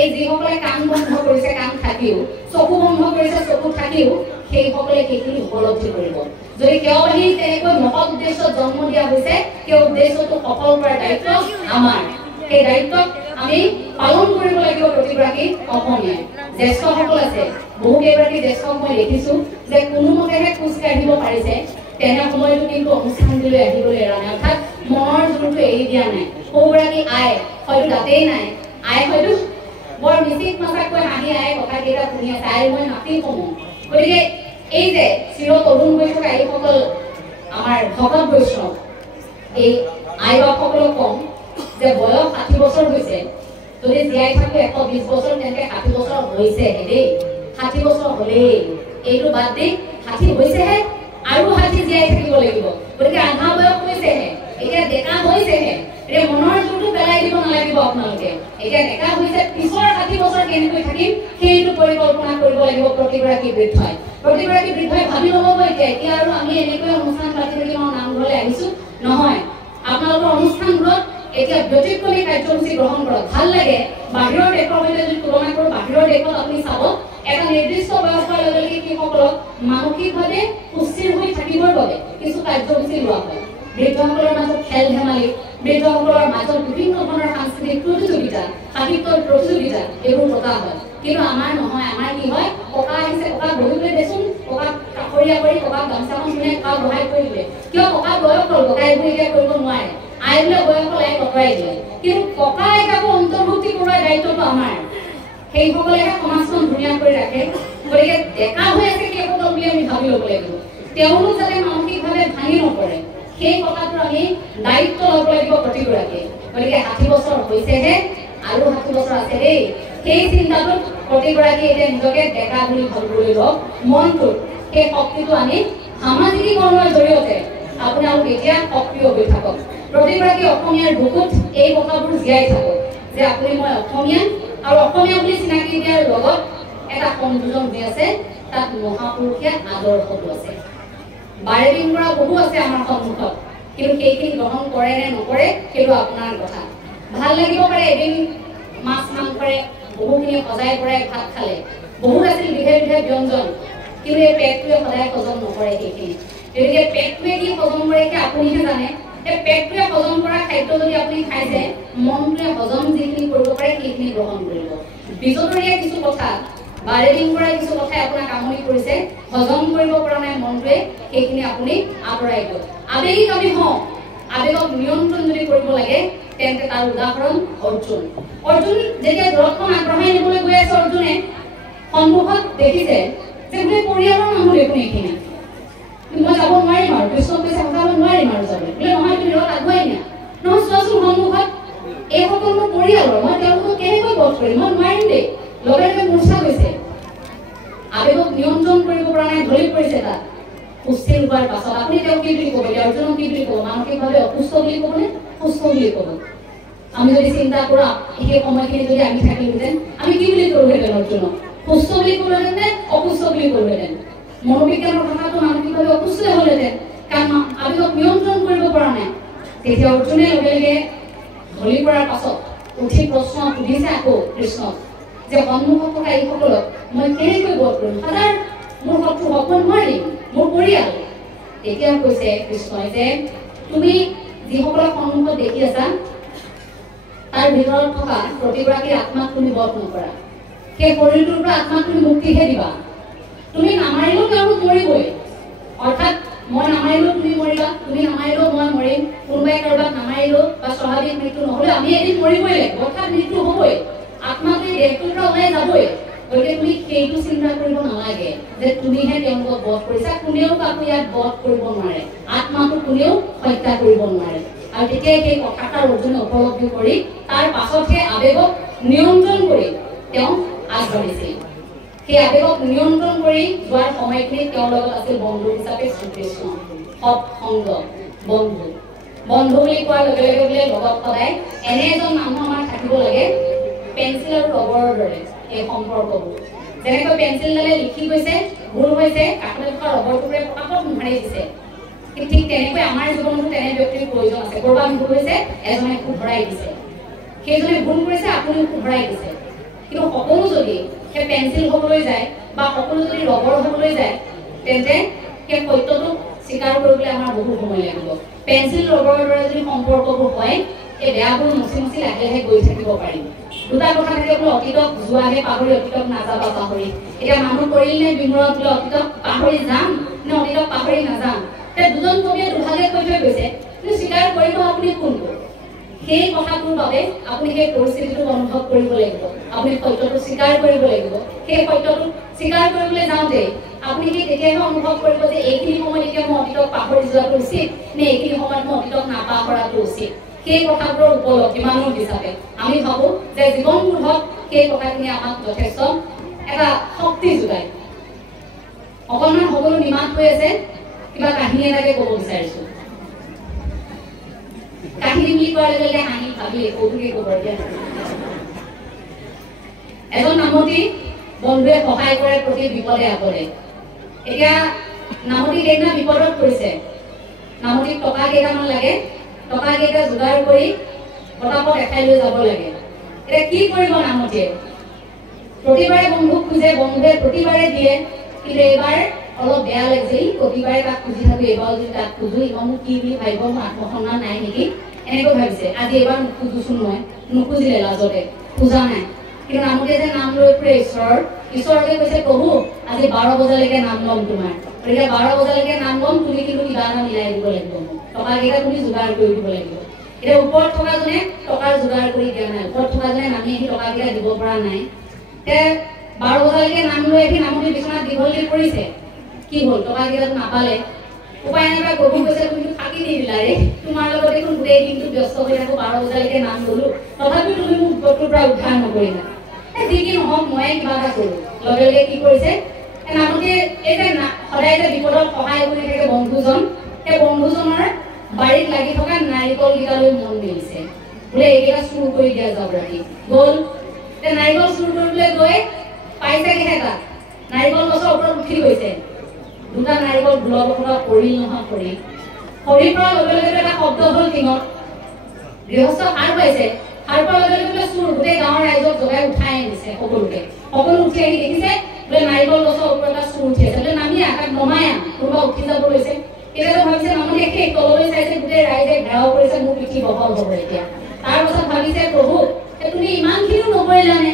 এই যিসকলে কাণ বন্ধ কৰিছে কাণ থাকিও, চকু বন্ধ কৰিছে চকু থাকিও, সেইসকলে সেইখিনি উপলব্ধি কৰিব। যদি সেৱাবাদী তেনেকৈ মহৎ উদ্দেশ্যত জন্ম দিয়া হৈছে, সেই উদ্দেশ্যটো সফল কৰাৰ দায়িত্ব আমাৰ। সেই দায়িত্বক আমি পালন কৰিব লাগিব প্ৰতিগৰাকী অসমীয়াই। জ্যেষ্ঠসকল আছে, বহু কেইগৰাকী জ্যেষ্ঠক মই দেখিছোঁ যে কোনোমতেহে খোজ কাঢ়িব পাৰিছে, তেনে সময়তো কিন্তু অনুষ্ঠানলৈ আহিবলৈ এৰা নাই, অৰ্থাৎ মনৰ জোৰটো এৰি দিয়া নাই। সৰুগৰাকী আই হয়তো তাতেই নাই, আই হয়তো বৰ মিচিক মাছাকৈ হাঁহি আই কথাকেইটা শুনি আছে, আই মই নাতি কমো। গতিকে এই যে চিৰ তৰুণ হৈ থকা এইসকল আমাৰ ভকত বৈষ্ণৱ, এই আই বাপসকলক কম যে বয়স 60 বছৰ হৈছে, যদি জীয়াই থাকো 120 বছৰ, তেন্তে 60 বছৰ হৈছেহে দেই, 60 বছৰ হ'লেই, এইটো বাদ দি 60 হৈছেহে, আৰু 60 জীয়াই থাকিব লাগিব। গতিকে আধা বয়স হৈছেহে, এতিয়া ডেকা হৈছেহে। এতিয়া মনৰ জোৰটো পেলাই দিব নালাগিব আপোনালোকে। এতিয়া ডেকা হৈছে, পিছৰ 60 বছৰ কেনেকৈ থাকিম সেইটো পৰিকল্পনা কৰিব লাগিব প্ৰতিগৰাকী বৃদ্ধই। প্ৰতিগৰাকী বৃদ্ধই ভাবি ল'ব এতিয়া আৰু আমি এনেকৈ অনুষ্ঠান পাতি থাকিম আৰু নামঘৰলৈ আহিছো নহয়। আপোনালোকৰ অনুষ্ঠানবোৰত এতিয়া ব্যতিক্ৰমী কাৰ্যসূচী গ্ৰহণ কৰক। ভাল লাগে, বাহিৰৰ দেশৰ সৈতে যদি তুলনা কৰোঁ, বাহিৰৰ দেশত আপুনি চাব এটা নিৰ্দিষ্ট বয়স হোৱাৰ লগে লগে সেইসকলক মানসিকভাৱে সুস্থিৰ হৈ থাকিবৰ বাবে কিছু কাৰ্যসূচী লোৱা হয়। বৃদ্ধসকলৰ মাজত খেল ধেমালি, বৃদ্ধসকলৰ মাজত বিভিন্ন ধৰণৰ সাংস্কৃতিক প্ৰতিযোগিতা, সাহিত্যৰ প্ৰতিযোগিতা, এইবোৰ পতা হয়। কিন্তু আমাৰ নহয়, আমাৰ কি হয়, ককা আহিছে, ককা বহি লৈ দেচোন, ককা কাষৰীয়া কৰি ককাক গামোচাখন শুনে, ককা বহাই কৰি দিলে। কিয়? ককা বয়স হ'ল, ককা এইবোৰ এতিয়া কৰিব নোৱাৰে। আই বোলে বয়স হ'ল, আই কটাই দিলে। কিন্তু ককা আইতাকো অন্তৰ্ভুক্তি কৰোৱাৰ দায়িত্বটো আমাৰ। সেইসকলেহে সমাজখন ধুনীয়া কৰি ৰাখে। গতিকে ডেকা হৈ আছে সেইসকল বুলি আমি ভাবি ল'ব লাগিব। তেওঁলোক যাতে মানসিকভাৱে ভাঙি নপৰে, সেই কথাটোৰ আমি দায়িত্ব ল'ব লাগিব প্ৰতিগৰাকীয়ে। গতিকে 60 বছৰ হৈছেহে, আৰু 60 বছৰ আছে দেই, সেই চিন্তাটোত প্ৰতিগৰাকী এতিয়া নিজকে ডেকা বুলি ভাবিবলৈ লওক। মনটোত সেই শক্তিটো আনি সামাজিকীকৰণৰ জৰিয়তে আপোনালোক এতিয়া সক্ৰিয় হৈ থাকক। প্ৰতিগৰাকী অসমীয়াৰ বুকুত এই কথাবোৰ জীয়াই থাকক যে আপুনি মই অসমীয়া, আৰু অসমীয়া বুলি চিনাকি দিয়াৰ লগত এটা সংযোজন হৈ আছে, তাত মহাপুৰুষীয়া আদৰ্শটো আছে। বাৰেবিংগৰা বহু আছে আমাৰ সন্মুখত, কিন্তু সেইখিনি গ্ৰহণ কৰে নে নকৰে সেইটো আপোনাৰ কথা। ভাল লাগিব পাৰে এদিন মাছ মাংসৰে বহুখিনি সজাই পৰাই ভাত খালে, বহুত আছিল বিধে বিধে ব্যঞ্জন, কিন্তু এই পেটটোৱে সদায় হজম নকৰে সেইখিনি। গতিকে পেটটোৱে কি হজম কৰে সেই আপুনিহে জানে। এই পেটটোৱে হজম কৰা খাদ্য যদি আপুনি খাইছে, মনটোৱে হজম যিখিনি কৰিব পাৰে সেইখিনি গ্ৰহণ কৰিব। বিজতৰীয়া কিছু কথা, বাৰেবিংগৰাই কিছু কথাই আপোনাক আমনি কৰিছে, হজম কৰিব পৰা নাই মনটোৱে, সেইখিনি আপুনি আঁতৰাই দিয়ক। আবেগিক আমি হওঁ, আবেগক নিয়ন্ত্ৰণ যদি কৰিব লাগে, তেন্তে তাৰ উদাহৰণ অৰ্জুন। অৰ্জুন যেতিয়া ৰথখন আগবঢ়াই নিবলৈ গৈ আছে, অৰ্জুনে সন্মুখত দেখিছে যে গোটেই পৰিয়ালৰ মানুহ দেখোন এইখিনি, মই যাব নোৱাৰিম আৰু, কৃষ্ণক কৈছে সজাব নোৱাৰিম আৰু যাবলৈ। বোলে নহয়, তুমি ৰথ আগুৱাই নিয়া। নহয়, চোৱাচোন সন্মুখত এইসকল মোৰ পৰিয়ালৰ, মই তেওঁলোকক কেনেকৈ বধ কৰিম, মই নোৱাৰিম দেই। লগে লগে মূৰ্ছা গৈছে, আবেগক নিয়ন্ত্ৰণ কৰিব পৰা নাই, ঢলি পৰিছে তাত। সুস্থিৰ হোৱাৰ পাছত আপুনি তেওঁক কি বুলি ক'ব? অৰ্জুনক কি বুলি ক'ব? মানসিকভাৱে অসুস্থ বুলি ক'ব নে সুস্থ বুলি ক'ব? আমি যদি চিন্তা কৰোঁ, সেই সময়খিনি যদি আমি থাকিলোহেঁতেন, আমি কি বুলি ক'লোহেঁতেন? অৰ্জুনক সুস্থ বুলি ক'লোহেঁতেন নে অসুস্থ বুলি ক'লোহেঁতেন? মনোবিজ্ঞানৰ ভাষাটো মানসিকভাৱে অসুস্থ হ'লহেঁতেন, কাৰণ আবেগক নিয়ন্ত্ৰণ কৰিব পৰা তেতিয়া অৰ্জুনে লগে লগে ঢলি পৰাৰ পাছত উঠি প্ৰশ্ন সুধিছে আকৌ কৃষ্ণক যে সন্মুখত থকা এইসকলক মই কেনেকৈ বধ কৰিম সদায় মোৰ শত্ৰু হ'ব নোৱাৰিম মোৰ পৰিয়াল তেতিয়া কৈছে কৃষ্ণই যে তুমি যিসকলক সন্মুখত দেখি আছা তাৰ ভিতৰত থকা প্ৰতিগৰাকী আত্মাক তুমি বধ নকৰা সেই শৰীৰটোৰ পৰা আত্মাক তুমি মুক্তিহে দিবা তুমি নামাৰিলেও তেওঁলোক মৰিবই অৰ্থাৎ মই নামাৰিলেও তুমি মৰিবা তুমি নামাৰিলেও মই মৰিম কোনোবাই কাৰোবাক নামাৰিলেও বা স্বাভাৱিক মৃত্যু নহ'লে আমি এদিন মৰিবই লাগিব অৰ্থাৎ মৃত্যু হ'বই আত্মাটো দেহটোৰ পৰা ওলাই যাবই গতিকে তুমি সেইটো চিন্তা কৰিব নালাগে যে তুমিহে তেওঁলোকক বধ কৰিছা কোনেও কাকো ইয়াত বধ কৰিব নোৱাৰে আত্মাটো কোনেও হত্যা কৰিব নোৱাৰে আৰু তেতিয়া সেই কথাষাৰ অৰ্জুনে উপলব্ধি কৰি তাৰ পাছতহে আৱেগক নিয়ন্ত্ৰণ কৰি তেওঁ আগবাঢ়িছিল সেই আৱেগক নিয়ন্ত্ৰণ কৰি যোৱাৰ সময়খিনিত তেওঁৰ লগত আছিল বন্ধু হিচাপে শ্ৰীকৃষ্ণ সৎ সংগ বন্ধু বন্ধু বুলি কোৱাৰ লগে লগে বোলে লগত সদায় এনে এজন মানুহ আমাৰ থাকিব লাগে পেঞ্চিল আৰু ৰবৰৰ দৰে এই সম্পৰ্কবোৰ যেনেকৈ পেঞ্চিলডালে লিখি গৈছে ভুল হৈছে কাষতে থকা ৰবৰটোৰে পটাপট মোহাৰি দিছে ঠিক তেনেকৈ আমাৰ জীৱনতো তেনে ব্যক্তিৰ প্ৰয়োজন আছে ক'ৰবাত ভুল হৈছে এজনে শুধৰাই দিছে সেইজনে ভুল কৰিছে আপুনিও শুধৰাই দিছে কিন্তু সকলো যদি সেই পেঞ্চিল হ'বলৈ যায় বা সকলো যদি ৰবৰ হ'বলৈ যায় তেন্তে সেই সত্যটো স্বীকাৰ কৰিবলৈ আমাৰ বহু সময় লাগিব পেঞ্চিল ৰবৰৰ দৰে যদি সম্পৰ্কবোৰ হয় এই বেয়াবোৰ মুচি মুচি লাহে লাহে গৈ থাকিব পাৰিম দুটা কথা থাকে বোলে অতীতক যোৱাহে পাহৰি অতীতক নাযাবা পাহৰি এতিয়া মানুহ কৰিল নে বিমূৰত বোলে অতীতক পাহৰি যাম নে অতীতক পাহৰি নাযাম তে দুজন কবিয়ে দুভাগে কৈ থৈ গৈছে কিন্তু স্বীকাৰ কৰিব আপুনি কোনটো সেই কথাটোৰ বাবে আপুনি সেই পৰিস্থিতিটো অনুভৱ কৰিব লাগিব আপুনি সত্যটো স্বীকাৰ কৰিব লাগিব সেই সত্যটো স্বীকাৰ কৰিবলৈ যাওঁতে আপুনি কি তেতিয়াহে অনুভৱ কৰিব যে এইখিনি সময়ত এতিয়া মই অতীতক পাহৰি যোৱাটো উচিত নে এইখিনি সময়ত মই অতীতক নাপাহৰাটো উচিত সেই কথাবোৰৰ উপলব্ধি মানুহ হিচাপে আমি ভাবো যে জীৱনবোধত সেই কথাখিনি আমাক যথেষ্ট এটা শক্তি যোগায় অকণমান সকলো নিমাত হৈ আছে কিবা কাহিনী এটাকে ক'ব বিচাৰিছো কাহিনী বুলি কোৱাৰ লগে লগে হাঁহি ভাবি কৌতুকে ক'ব দিয়া এজন নামতি বন্ধুৱে সহায় কৰে প্ৰতি বিপদে আপদে এতিয়া নামতি সেইদিনা বিপদত পৰিছে নামতিক টকা কেইটামান লাগে টকা কেইটা যোগাৰ কৰি পটাপট এঠাইলৈ যাব লাগে এতিয়া কি কৰিব নামতিয়ে প্ৰতিবাৰে বন্ধুক খুঁজে বন্ধুৱে প্ৰতিবাৰে দিয়ে কিন্তু এইবাৰ অলপ বেয়া লাগিছিল প্ৰতিবাৰে তাক খুঁজি থাকো এইবাৰ যদি তাক খুঁজো এইবাৰ মোক কি বুলি ভাবিব মোৰ আত্মসন্মান নাই নেকি এনেকৈ ভাবিছে আজি এইবাৰ নুখুজোচোন মই নুখুজিলে লাজতে খোজা নাই কিন্তু নামতিয়ে যে নাম লৈ ফুৰে ঈশ্বৰকে কৈছে প্ৰভু আজি 12 বজালৈকে নাম ল'ম তোমাৰ গতিকে 12 বজালৈকে নাম ল'ম তুমি কিন্তু কিবা এটা মিলাই দিব লাগিব টকা কেইটা তুমি যোগাৰ কৰি দিব লাগিব এতিয়া ওপৰত থকাজনে টকাৰ যোগাৰ কৰি দিয়া নাই ওপৰত থকাজনে নামি আহি টকা কেইটা দিব পৰা নাই তে 12 বজালৈকে নাম লৈ আহি নামতি বিচনাত দীঘলীয়া কৰিছে কি হ'ল টকা কেইটা নাপালে উপায় নাপায় প্ৰভু কৈছে তুমি ফাঁকি নিদিলা ৰে তোমাৰ লগত দেখোন গোটেই দিনটো ব্যস্ত হৈ থাকো 12 বজালৈকে নাম ল'লো তথাপিও তুমি মোক বিপদটোৰ পৰা উদ্ধাৰ নকৰিলা যি কি নহওক মই কিবা এটা কৰোঁ লগে লগে কি কৰিছে নামতিয়ে এই যে সদায় যে বিপদত সহায় কৰি থাকে বন্ধুজন সেই বন্ধুজনৰ বাৰীত লাগি থকা নাৰিকল কেইটালৈ মন মেলিছে বোলে এইকেইটা চুৰ কৰি দিয়া যাওক ৰাতি গ'ল নাৰিকল চুৰ কৰিবলৈ গৈ পাইছে কেনেকা নাৰিকল গছৰ ওপৰত উঠি গৈছে দুটা নাৰিকল ভুলবশতঃ পৰিল নহয় সৰি পৰাৰ লগে লগে এটা শব্দ হ'ল টিঙত গৃহস্থ সাৰ পাইছে সাৰ পোৱাৰ লগে লগে চুৰ গোটেই গাঁৱৰ ৰাইজক জগাই উঠাই আনিছে সকলোকে সকলো উঠি আহি দেখিছে বোলে নাৰিকল গছৰ ওপৰত এটা চুৰ উঠি আছে বোলে নামি আকাশ নমাই কোনোবা উঠি যাব লৈছে এতিয়াতো ভাবিছে নামনি সেই তললৈ চাইছে গোটেই ৰাইজে ঘেৰাও কৰিছে মোৰ পিঠি বহল হ'ব এতিয়া তাৰ পাছত ভাবিছে প্ৰভু তুমি ইমানখিনিও নকৰিলানে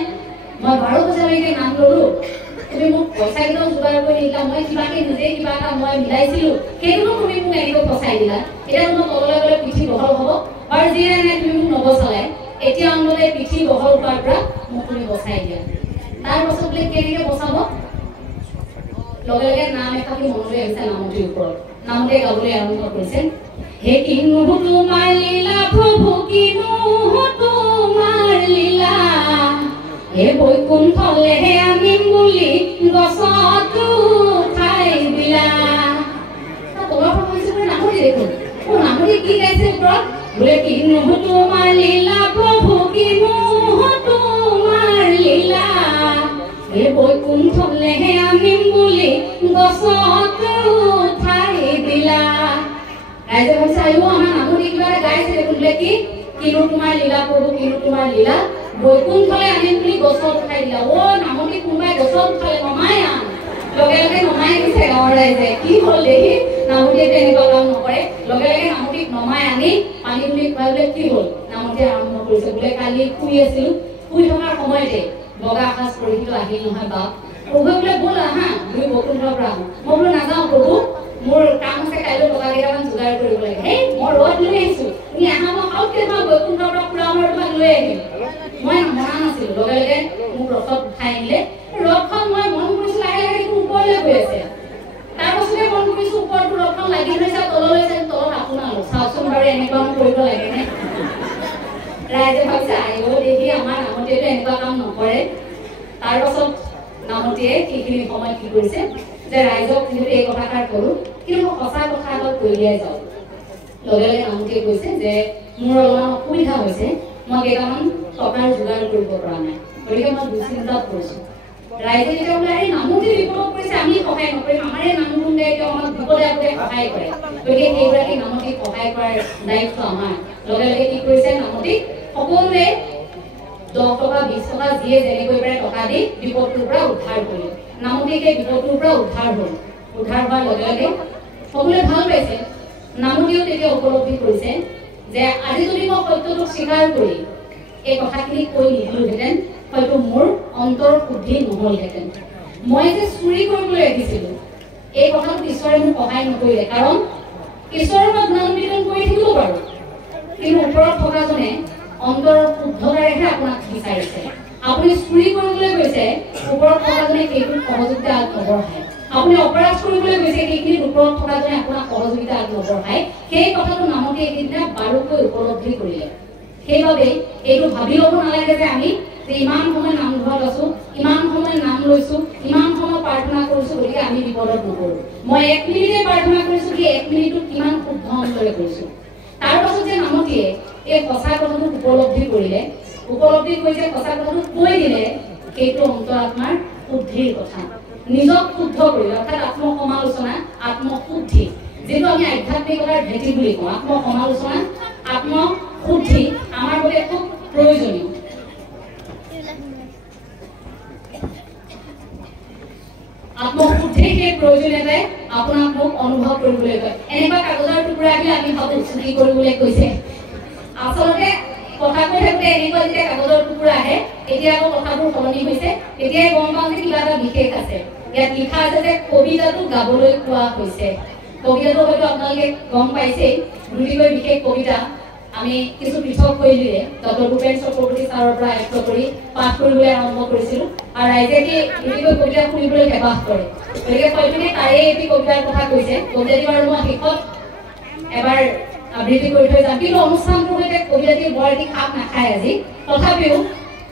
মই 12 বজালৈকে নাম ল'লো তুমি মোক পইচা কেইটাও যোগাৰ কৰি দিলা মই কিবাকে নিজে কিবা এটা মই মিলাইছিলো সেইটোও তুমি মোক এনেকৈ ফচাই দিলা এতিয়া মই তললৈ গ'লে পিঠি বহল হ'ব আৰু যিয়ে নাই তুমি মোক নবচালাই এতিয়া অন্ততে পিঠি বহল হোৱাৰ পৰা মোক তুমি বচাই দিয়া তাৰ পাছত বোলে কেনেকৈ বচাব লগে লগে নাম এফাকি মনলৈ আহিছে নামতিৰ ওপৰত নামতিয়ে গাবলৈ আৰম্ভ কৰিছে হে কিনো তোমাৰ লীলা প্ৰভু কিনো তোমাৰ লীলা হে বৈকুণ্ঠলেহে আনিম বুলি গছতো ঠাই দিলা তলৰ পৰা কৈছে নামতি দেখোন নামতি কি গাইছে ওপৰত বোলে কিনো তোমাৰ লীলা প্ৰভু কিনো তোমাৰ লীলা হে বৈকুণ্ঠলেহে আনিম বুলি গছতো ঠাই দিলা ৰাইজে ভাবিছে আইও আমাৰ নামনি কিবা এটা গাইছে বোলে কি কিনো তোমাৰ লীলা প্ৰভু কিনো তোমাৰ লীলা বৈকুণ্ঠলে আনিম বুলি গছত উঠাই দিলা ও নামনি কোনোবাই গছত উঠালে নমাই আন লগে লগে নমাই দিছে গাঁৱৰ ৰাইজে কি হ'ল দেখি নামতিয়ে তেনেকুৱা কাম নকৰে লগে লগে নামতিক নমাই আনি পানী বুলি খুৱাই কি হ'ল নামতিয়ে আৰম্ভ কৰিছে বোলে কালি শুই আছিলো শুই থকাৰ সময়তে বগা সাজ পৰিহিত আহিল নহয় বাপ প্ৰভু বোলে ব'ল আহা তুমি বৈকুণ্ঠৰ পৰা আহো মই বোলো নাযাওঁ প্ৰভু মোৰ কাম আছে কাইলৈ টকা কেইটামান যোগাৰ কৰিব লাগে হেই মই ৰদ লৈ আহিছো তুমি আহা মই কাউকে মই বৈকুণ্ঠৰ পৰা পুৰা মই তোমাক লৈ আহিম মই মনা নাছিলো লগে লগে মোক ৰথত উঠাই আনিলে ৰথখন মই মন কৰিছো লাহে লাহে ওপৰলৈ গৈ আছে তাৰ পাছতে মন কৰিছো ওপৰটো ৰথখন লাগি ধৰিছে তললৈ চাই তলত আপোনালোক চাওকচোন বাৰু এনেকুৱা কৰিব লাগে নে ৰাইজে ভাবিছে আইও দেখি আমাৰ নামতিয়ে এনেকুৱা কাম নকৰে তাৰ পাছত নামতিয়ে সেইখিনি সময় কি কৰিছে যে ৰাইজক যিহেতু এই কথাষাৰ কৰো কিন্তু মই সঁচা কথা এটা কৈ দিয়াই যাওঁ লগে লগে নামতিয়ে কৈছে যে মোৰ অলপমান অসুবিধা হৈছে মই কেইটামান টকাৰ যোগাৰ কৰিব পৰা নাই গতিকে মই দুশ্চিন্তাত পৰিছো ৰাইজে যেতিয়া বোলে এই নামতি বিপদত পৰিছে আমি সহায় নকৰিম আমাৰ এই নাম গুণ গাই তেওঁ আমাক বিপদে আপদে সহায় কৰে গতিকে সেইগৰাকী নামতিক সহায় কৰাৰ দায়িত্ব আমাৰ লগে লগে কি কৰিছে নামতিক সকলোৱে 10 টকা 20 টকা যিয়ে যেনেকৈ পাৰে টকা দি বিপদটোৰ পৰা উদ্ধাৰ কৰিলে নামতিকে বিপদটোৰ পৰা উদ্ধাৰ হ'ল উদ্ধাৰ হোৱাৰ লগে লগে সকলোৱে ভাল পাইছে নামতিও তেতিয়া উপলব্ধি কৰিছে যে আজি যদি মই সত্যটোক স্বীকাৰ কৰি এই কথাখিনি কৈ নিদিলোহেঁতেন হয়তো মোৰ অন্তৰ শুদ্ধি নহলহেঁতেন মই যে চুৰি কৰিবলৈ আহিছিলো এই কথাটো ঈশ্বৰে মোক সহায় নকৰিলে কাৰণ ঈশ্বৰৰ মই গুণানুকীৰ্তন কৰি থাকিব পাৰোঁ কিন্তু ওপৰত থকাজনে অন্তৰৰ শুদ্ধতাৰেহে আপোনাক বিচাৰিছে আপুনি চুৰি কৰিবলৈ গৈছে ওপৰত থকাজনে সেইটোত সহযোগিতা আগবঢ়ায় আপুনি অপৰাধ কৰিবলৈ গৈছে সেইখিনিত ওপৰত থকাজনে আপোনাক সহযোগিতা আগবঢ়ায় সেই কথাটো নামতে এইদিনা বাৰুকৈ উপলব্ধি কৰিলে সেইবাবে এইটো ভাবি ল'ব নালাগে যে আমি ইমান সময় নামঘৰত আছো ইমান সময় নাম লৈছো ইমান সময় প্ৰাৰ্থনা কৰিছো গতিকে আমি বিপদত নপৰো মই 1 মিনিটে প্ৰাৰ্থনা কৰিছো কি 1 মিনিটত কিমান শুদ্ধ অন্তৰে কৰিছো তাৰ পাছত যে নামতিয়ে এই সঁচা কথাটো উপলব্ধি কৰিলে উপলব্ধি কৰিছে সঁচা কথাটো কৈ দিলে সেইটো অন্তৰাত্মাৰ শুদ্ধিৰ কথা নিজক শুদ্ধ কৰিলে অৰ্থাৎ আত্মসমালোচনা আত্মশুদ্ধি যেটো আমি আধ্যাত্মিকতাৰ ভেটি বুলি কওঁ আত্মসমালোচনা আত্মশুদ্ধি আমাৰ বাবে খুব প্ৰয়োজনীয় আত্মশুদ্ধিৰ সেই প্ৰয়োজনীয়তাই আপোনাক মোক অনুভৱ কৰিবলৈ কয় এনেকুৱা কাগজৰ টুকুৰা আহিলে আমি ভাবো চুৰি কৰিবলৈ কৈছে আচলতে কথা কৈ থাকোঁতে এনেকুৱা যেতিয়া কাগজৰ টুকুৰা আহে এতিয়া আকৌ কথাবোৰ সলনি হৈছে এতিয়াই গম পাওঁ যে কিবা এটা বিশেষ আছে ইয়াত লিখা আছে যে কবিতাটো গাবলৈ কোৱা হৈছে কবিতাটো হয়তো আপোনালোকে গম পাইছেই দুটিকৈ বিশেষ কবিতা আমি কিছু পৃথক শৈলীৰে ডক্টৰ ভূপেন চক্ৰৱৰ্তী ছাৰৰ পৰা আয়ত্ত কৰি পাঠ কৰিবলৈ আৰম্ভ কৰিছিলোঁ আৰু ৰাইজে কি দুটিকৈ কবিতা শুনিবলৈ হেঁপাহ কৰে গতিকে হয়তো তাৰে এটি কবিতাৰ কথা কৈছে কবিতাটি বাৰু মই শেষত এবাৰ আবৃত্তি কৰি থৈ যাম কিন্তু অনুষ্ঠানটোৰ সৈতে কবিতাটি বৰ এটি খাপ নাখায় আজি তথাপিও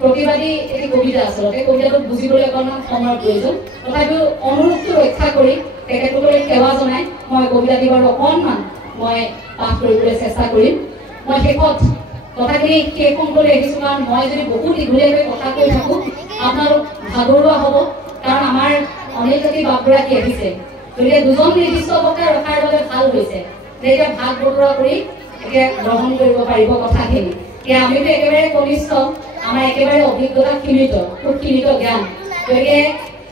প্ৰতিবাদী এটি কবিতা আচলতে কবিতাটো বুজিবলৈ অকণমান সময়ৰ প্ৰয়োজন তথাপিও অনুৰূপটো ৰক্ষা কৰি তেখেতসকলে সেৱা জনাই মই কবিতাটি বাৰু অকণমান মই পাঠ কৰিবলৈ চেষ্টা কৰিম মই শেষত কথাখিনি শেষ কৰিবলৈ আহিছোঁ কাৰণ মই যদি বহুত দীঘলীয়াকৈ কথা কৈ থাকোঁ আপোনালোক ভাগৰুৱা হ'ব কাৰণ আমাৰ অনিল জ্যোতি বাপগৰাকী আহিছে গতিকে দুজন নিৰ্দিষ্ট বক্তা ৰখাৰ বাবে ভাল হৈছে যে এতিয়া ভাগ বতৰা কৰি এতিয়া গ্ৰহণ কৰিব পাৰিব কথাখিনি এতিয়া আমিতো একেবাৰে কনিষ্ঠ আমাৰ একেবাৰে অভিজ্ঞতা সীমিত খুব সীমিত জ্ঞান গতিকে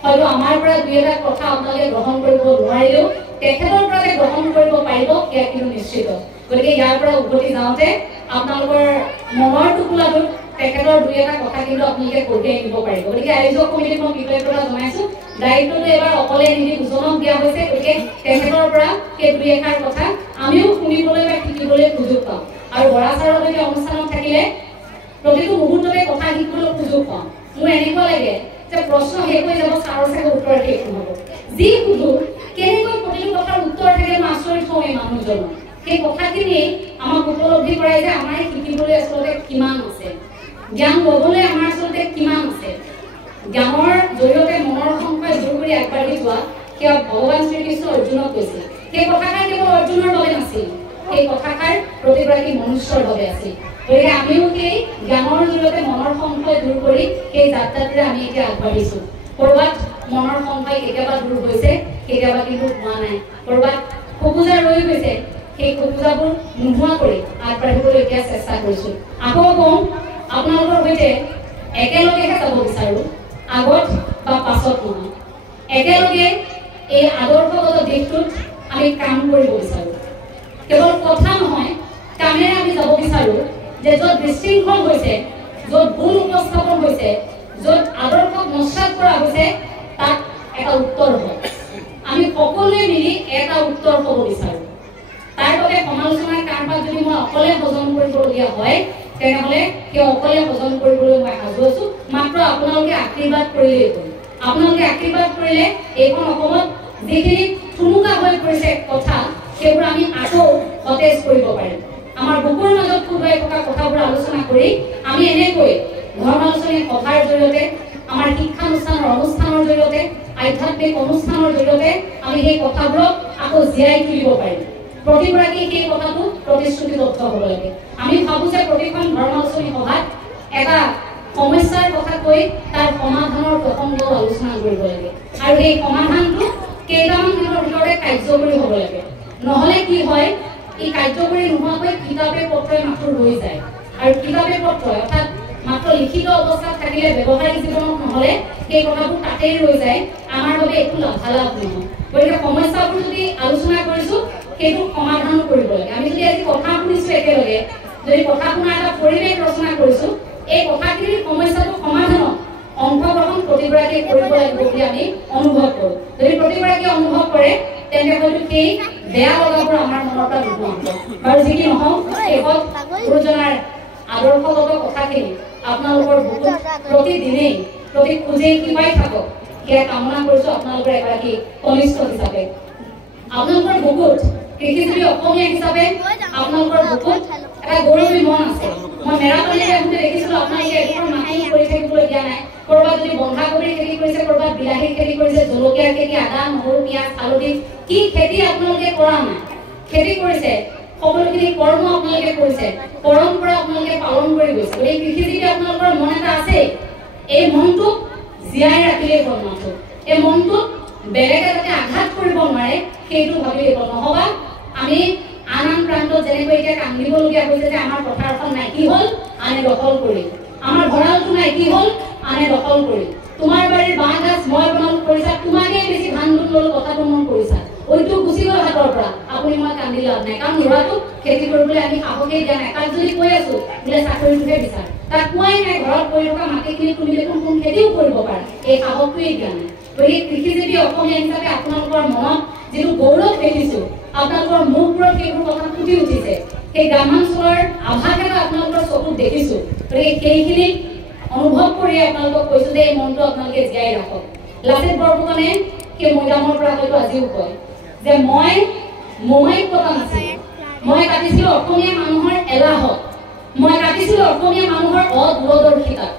হয়তো আমাৰ পৰা দুই এটা কথা আপোনালোকে গ্ৰহণ কৰিব নোৱাৰিলেও তেখেতৰ পৰা যে গ্ৰহণ কৰিব পাৰিব সেয়া কিন্তু নিশ্চিত গতিকে ইয়াৰ পৰা উভতি যাওঁতে আপোনালোকৰ মনৰ টোপোলাটোত তেখেতৰ দুই এটা কথা কিন্তু আপোনালোকে কঢ়িয়াই নিব পাৰিব গতিকে আয়োজক কমিটিক মই কৃতজ্ঞতা জনাইছোঁ দায়িত্বটো এবাৰ অকলে নিদি দুজনক দিয়া হৈছে গতিকে তেখেতৰ পৰা সেই দুই এষাৰ কথা আমিও শুনিবলৈ বা শিকিবলৈ সুযোগ পাওঁ আৰু বৰা ছাৰৰ সৈতে অনুষ্ঠানত থাকিলে প্ৰতিটো মুহূৰ্ততে কথা শিকিবলৈ সুযোগ পাওঁ মোৰ এনেকুৱা লাগে যে প্ৰশ্ন শেষ হৈ যাব ছাৰৰ চাগে উত্তৰ শেষ নহ'ব যি সুধো কেনেকৈ প্ৰতিটো কথাৰ উত্তৰ থাকে মই আচৰিত হওঁ এই মানুহজনৰ সেই কথাখিনি আমাক উপলব্ধি কৰাই যে আমাৰ শিকিবলৈ আচলতে কিমান আছে জ্ঞান ল'বলৈ আমাৰ আচলতে কিমান আছে জ্ঞানৰ জৰিয়তে মনৰ সংশয় দূৰ কৰি আগবাঢ়ি যোৱা সেয়া ভগৱান শ্ৰীকৃষ্ণ অৰ্জুনক কৈছিল সেই কথাষাৰ কেৱল অৰ্জুনৰ বাবে নাছিল সেই কথাষাৰ প্ৰতিগৰাকী মনুষ্যৰ বাবে আছিল গতিকে আমিও সেই জ্ঞানৰ জৰিয়তে মনৰ সংশয় দূৰ কৰি সেই যাত্ৰাটোৰে আমি এতিয়া আগবাঢ়িছোঁ ক'ৰবাত মনৰ সংশয় কেতিয়াবা দূৰ হৈছে কেতিয়াবা কিন্তু হোৱা নাই ক'ৰবাত খোকোজা ৰৈ গৈছে সেই খোকোজাবোৰ নোহোৱা কৰি আগবাঢ়িবলৈ এতিয়া চেষ্টা কৰিছো আকৌ কওঁ আপোনালোকৰ সৈতে একেলগেহে যাব বিচাৰো আগত বা পাছত নহয় একেলগে এই আদৰ্শগত দিশটোত আমি কাম কৰিব বিচাৰো কেৱল কথা নহয় কামেৰে আমি যাব বিচাৰো যে য'ত বিশৃংখল হৈছে য'ত ভুল উপস্থাপন হৈছে য'ত আদৰ্শক নস্যাৎ কৰা হৈছে তাক এটা উত্তৰ হয় আমি সকলোৱে মিলি এটা উত্তৰ হ'ব বিচাৰো তাৰ বাবে সমালোচনাৰ কামপাত যদি মই অকলে হজম কৰিবলগীয়া হয় তেনেহ'লে সেই অকলে হজম কৰিবলৈ মই সাজু আছো মাত্ৰ আপোনালোকে আশীৰ্বাদ কৰিলেই হ'ল আপোনালোকে আশীৰ্বাদ কৰিলে এইখন অসমত যিখিনি থুনুকা হৈ পৰিছে কথা সেইবোৰ আমি আকৌ সতেজ কৰিব পাৰিম আমাৰ বুকুৰ মাজত ফুটাই থকা কথাবোৰ আলোচনা কৰি আমি এনেকৈ ধৰ্মালোচনী সভাৰ জৰিয়তে আমাৰ শিক্ষানুষ্ঠানৰ অনুষ্ঠানৰ জৰিয়তে আধ্যাত্মিক অনুষ্ঠানৰ জৰিয়তে আমি সেই কথাবোৰক আকৌ জীয়াই তুলিব পাৰিম প্ৰতিগৰাকী সেই কথাটো প্ৰতিশ্ৰুতিবদ্ধ হ'ব লাগে আমি ভাবো যে প্ৰতিখন ধৰ্মালোচনী সভাত এটা সমস্যাৰ কথা কৈ তাৰ সমাধানৰ প্ৰসংগ আলোচনা কৰিব লাগে আৰু এই সমাধানটো কেইটামান দিনৰ ভিতৰতে কাৰ্যকৰী হ'ব লাগে নহ'লে কি হয় এই কাৰ্যকৰী নোহোৱাকৈ কিতাপে পত্ৰই মাত্ৰ ৰৈ যায় আৰু কিতাপে পত্ৰই অৰ্থাৎ মাত্ৰ লিখিত অৱস্থাত থাকিলে ব্যৱহাৰিক জীৱনত নহ'লে সেই কথাবোৰ তাতেই ৰৈ যায় আমাৰ বাবে একো লাভালাভ নহয় গতিকে সমস্যাবোৰ যদি আলোচনা কৰিছো সেইটো সমাধান কৰিব লাগে আমি যদি আজি কথা শুনিছো একেলগে যদি কথা শুনা এটা পৰিৱেশ ৰচনা কৰিছো এই কথাখিনিৰ সমস্যাটো সমাধানত অংশগ্ৰহণ প্ৰতিগৰাকীয়ে কৰিব লাগিব বুলি আমি অনুভৱ কৰোঁ যদি প্ৰতিগৰাকীয়ে অনুভৱ কৰে তেন্তে হয়তো সেই বেয়া লগাবোৰ আমাৰ মনৰ পৰা নোহোৱা হ'ব বাৰু যি কি নহওক শেষত গুৰুজনাৰ আদৰ্শগত কথাখিনি আপোনালোকৰ বুকুত প্ৰতিদিনেই প্ৰতি খোজেই কিবাই থাকক সেয়া কামনা কৰিছো আপোনালোকৰ এগৰাকী কনিষ্ঠ হিচাপে আপোনালোকৰ বুকুত কৃষিজীৱী অসমীয়া হিচাপে আপোনালোকৰ বুকুত এটা গৌৰৱী মন আছে মই মেৰাপানীৰে আহোঁতে দেখিছিলো আপোনালোকে এডোখৰ মাটি কৰি থাকিবলৈ দিয়া নাই কৰবাত যদি বন্ধাকবিৰ খেতি কৰিছে কৰবাত বিলাহীৰ খেতি কৰিছে জলকীয়াৰ খেতি আদা নহৰু পিঁয়াজ হালধি কি খেতি আপোনালোকে কৰা নাই খেতি কৰিছে সকলোখিনি কৰ্ম আপোনালোকে কৰিছে পৰম্পৰা আপোনালোকে পালন কৰি গৈছে এই কৃষিজীৱী আপোনালোকৰ মন এটা আছে এই মনটোক জীয়াই ৰাখিলেই হ'ল মাথো এই মনটোক বেলেগে যাতে আঘাত কৰিব নোৱাৰে সেইটো ভাবিলেই হ'ল নহবা আমি আন আন প্ৰান্তত যেনেকৈ এতিয়া কান্দিবলগীয়া হৈছে যে আমাৰ পথাৰখন নাইকি হ'ল আনে দখল কৰি আমাৰ ভঁৰালটো নাইকি হ'ল আনে দখল কৰি তোমাৰ বাৰীৰ বাঁহ গাছ মই বনালো কৰিছা তোমাকে বেছি ধান দুন ল'লো কথাটো মন কৰিছা ওইটো গুচি গ'ল হাতৰ পৰা আপুনি মই কান্দি লাভ নাই কাৰণ ল'ৰাটোক খেতি কৰিবলৈ আমি সাহসেই দিয়া নাই তাক যদি কৈ আছো বোলে চাকৰিটোহে বিচাৰ তাক কোৱাই নাই ঘৰত পৰি থকা মাটিখিনি তুমি দেখোন কোন খেতিও কৰিব পাৰা এই সাহসটোৱেই দিয়া নাই গতিকে কৃষিজীৱী অসমীয়া হিচাপে আপোনালোকৰ মনত যিটো গৌৰৱ দেখিছো আপোনালোকৰ মুখবোৰত সেইবোৰ কথা ফুটি উঠিছে সেই গ্ৰামাঞ্চলৰ আভাস এটা আপোনালোকৰ চকুত দেখিছো গতিকে সেইখিনি অনুভৱ কৰি আপোনালোকক কৈছো যে এই মনটো আপোনালোকে জীয়াই ৰাখক লাচিত বৰফুকনে সেই মৈদামৰ পৰা হয়তো আজিও কয় যে মই মোমাইক পতা নাছিলো মই কাটিছিলো অসমীয়া মানুহৰ এলাহত মই কাটিছিলো অসমীয়া মানুহৰ অদূৰদৰ্শিতাত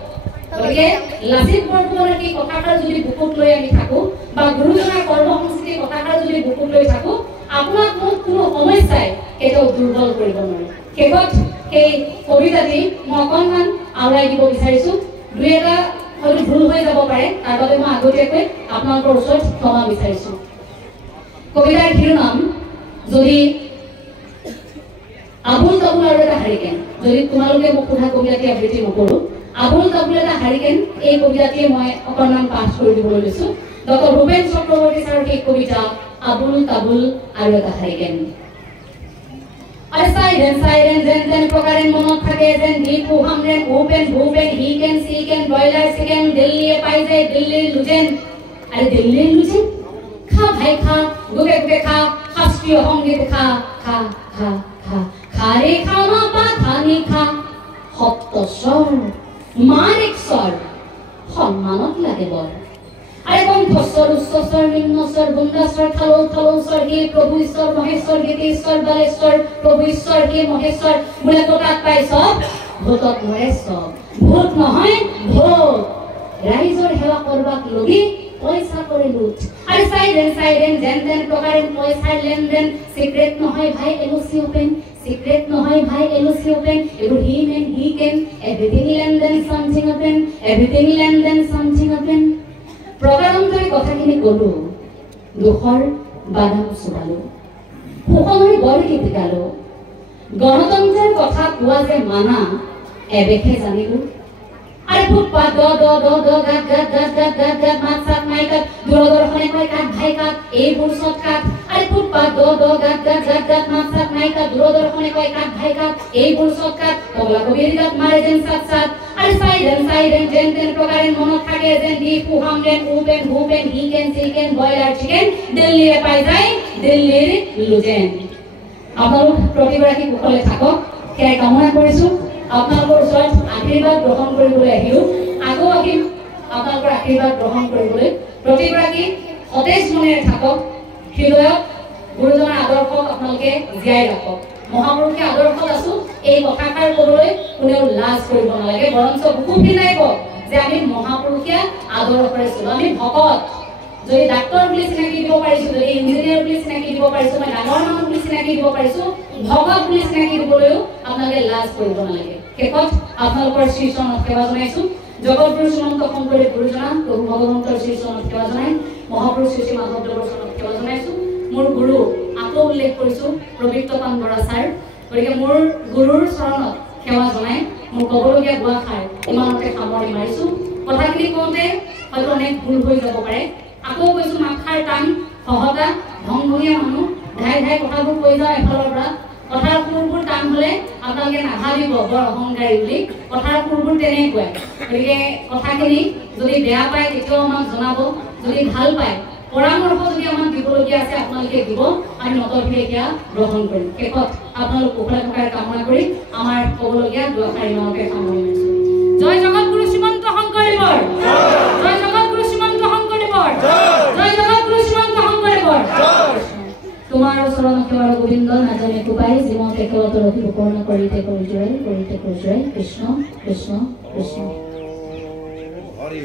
গতিকে লাচিত বৰফুকনৰ সেই কথাষাৰ যদি বুকুত লৈ আমি থাকো বা গুৰুজনাৰ কৰ্ম সংস্কৃতিৰ কথাষাৰ যদি বুকুত লৈ থাকো আপোনাক মোক কোনো সমস্যাই কেতিয়াও দুৰ্বল কৰিব নোৱাৰে শেষত সেই কবিতাটি মই অকণমান আওৰাই দিব বিচাৰিছো দুই এটা হয়তো ভুল হৈ যাব পাৰে তাৰ বাবে মই আগতীয়াকৈ আপোনালোকৰ ওচৰত ক্ষমা বিচাৰিছো কবিতাৰ শিৰোনাম যদি আবুল তাবুল আৰু এটা হাৰিকেন যদি তোমালোকে মোক সোধা কবিতাটি আবৃত্তি নকৰো আবুল তাবুল এটা হাৰিকেন এই কবিতাটিয়ে মই অকণমান পাঠ কৰি দিবলৈ লৈছো ডক্টৰ ভূপেন চক্ৰৱৰ্তী ছাৰৰ সেই কবিতা আবুল তাবুল আৰু এটা হাৰিকেন আরে সাইরেন সাইরেন যেন যেন প্রকারেন মনত থাকে যেন দীপু হামরেন ওপেন ভুপেন হি ক্যান সি ক্যান ব্রয়লার চিকেন দিল্লি পাই যায় দিল্লির লুজেন আরে দিল্লির লুজেন খা ভাই খা গুগে গুগে খা শাস্ত্রীয় সংগীত খা খা খা খা খারে খা মা পা খানি খা সপ্তস্বর মানিক স্বর সম্মানত লাগে বৰ আরে কণ্ঠস্বর উচ্চস্বর নিম্নস্বর বুন্দাস্বর থালো থালো স্বর হে প্রভু ঈশ্বর মহেশ্বর গীতেশ্বর বালেশ্বর প্রভু ঈশ্বর হে মহেশ্বর বোলে কোটাত পাই সব ভূতত মৰে সব ভূত নহয় ভূত ৰাইজৰ সেৱা কৰবাক লগি পইচা কৰে লুট আৰে সাইৰেন সাইৰেন যেন যেন প্ৰকাৰেন পইচাৰ লেনদেন সিক্ৰেট নহয় ভাই এলচি ওপেন সিক্ৰেট নহয় ভাই এলচি ওপেন এবোৰ হি মেন হি কেন এভৰিথিং লেনদেন সামথিং ওপেন এভৰিথিং লেনদেন সামথিং ওপেন প্ৰকাৰান্তৰে কথাখিনি কলো দুখৰ বাধা চুবালো সুসময় বৰ গীত গালো গণতন্ত্ৰৰ কথা কোৱা যে মানা এবেখে জানিলো আরে ফুটপাত দ দ দ দ গাত গাত গাত গাত গাত গাত মাত সাত মাইকাত দূরদর্শনে কয় কাট ভাই কাট এই বুরসত কাট আরে ফুটপাত দ দ গাত গাত গাত গাত মাত সাত মাইকাত দূরদর্শনে কয় কাট ভাই কাট এই বুরসত কাট কবলা কবির গাত মারে যেন সাত সাত আরে সাইডেন যেন তেন প্রকারের মনত থাকে যেন দি ফুহামরেন উবেন ভুবেন হিকেন সিকেন বয়লার চিকেন দিল্লিরে পাই যায় দিল্লির লুজেন আপোনালোক প্ৰতিগৰাকী কুশলে থাকক সেয়াই কামনা কৰিছো আপোনালোকৰ ওচৰত আশীৰ্বাদ গ্ৰহণ কৰিবলৈ আহিলো আকৌ আহিম আপোনালোকৰ আশীৰ্বাদ গ্ৰহণ কৰিবলৈ প্ৰতিগৰাকী সতেজ মনেৰে থাকক হৃদয়ত গুৰুজনাৰ আদৰ্শক আপোনালোকে জীয়াই ৰাখক মহাপুৰুষে আদৰ্শত আছো এই কথাষাৰ ক'বলৈ কোনেও লাজ কৰিব নালাগে বৰঞ্চ খুব হিনাইব যে আমি মহাপুৰুষীয়া আদৰ্শৰে চলো আমি ভকত যদি ডাক্তৰ বুলি চিনাকি দিব পাৰিছো যদি ইঞ্জিনিয়াৰ বুলি চিনাকি দিব পাৰিছো মই ডাঙৰ মানুহ বুলি চিনাকি দিব পাৰিছো ভকত বুলি চিনাকি দিবলৈও আপোনালোকে লাজ কৰিব নালাগে শেষত আপোনালোকৰ শ্ৰীচৰণত সেৱা জনাইছো জগতগুৰু শ্ৰীমন্ত শংকৰদেৱ গুৰুজনা প্ৰভু ভগৱন্তৰ শ্ৰীচৰণত সেৱা জনাই মহাপুৰুষ শ্ৰী মাধৱদেৱৰ চৰণত সেৱা জনাইছো মোৰ গুৰু আকৌ উল্লেখ কৰিছো প্ৰবীত্ৰপান বৰা ছাৰ গতিকে মোৰ গুৰুৰ চৰণত সেৱা জনাই মোৰ ক'বলগীয়া গুৱাষাৰ ইমানতে সামৰি মাৰিছো কথাখিনি কওঁতে হয়তো অনেক ভুল হৈ যাব পাৰে আকৌ কৈছো মাখাৰ টান সহতা ভংভঙীয়া মানুহ ধাই ধাই কথাবোৰ কৈ যাওঁ এফালৰ পৰা কথাৰ সুৰবোৰ টান হলে আপোনালোকে নাভাবিব বৰ অহংকাৰী বুলি কথাৰ সুৰবোৰ তেনেকুৱাই গতিকে কথাখিনি যদি বেয়া পায় তেতিয়াও আমাক জনাব যদি ভাল পায় পৰামৰ্শ যদি আমাক দিবলগীয়া আছে আপোনালোকে দিব আমি নতৰভাৱে এতিয়া গ্ৰহণ কৰিম শেষত আপোনালোক কুশলে থকাৰ কামনা কৰি আমাৰ ক'বলগীয়া দুআষাৰ ইমানতে সামৰি মাৰিছো জয় জগতগুৰু শ্ৰীমন্ত শংকৰদেৱৰ জয় জগতগুৰু শ্ৰীমন্ত শংকৰদেৱৰ জয় জগতগুৰু শ্ৰীমন্ত শংকৰদেৱৰ তোমাৰ চৰণ সেৱাৰ গোবিন্দ নাজানে কুপাই জীৱন তেখেতৰ অভিপূৰ্ণ কৰিতে কৰিজয় কৃষ্ণ কৃষ্ণ কৃষ্ণ হৰি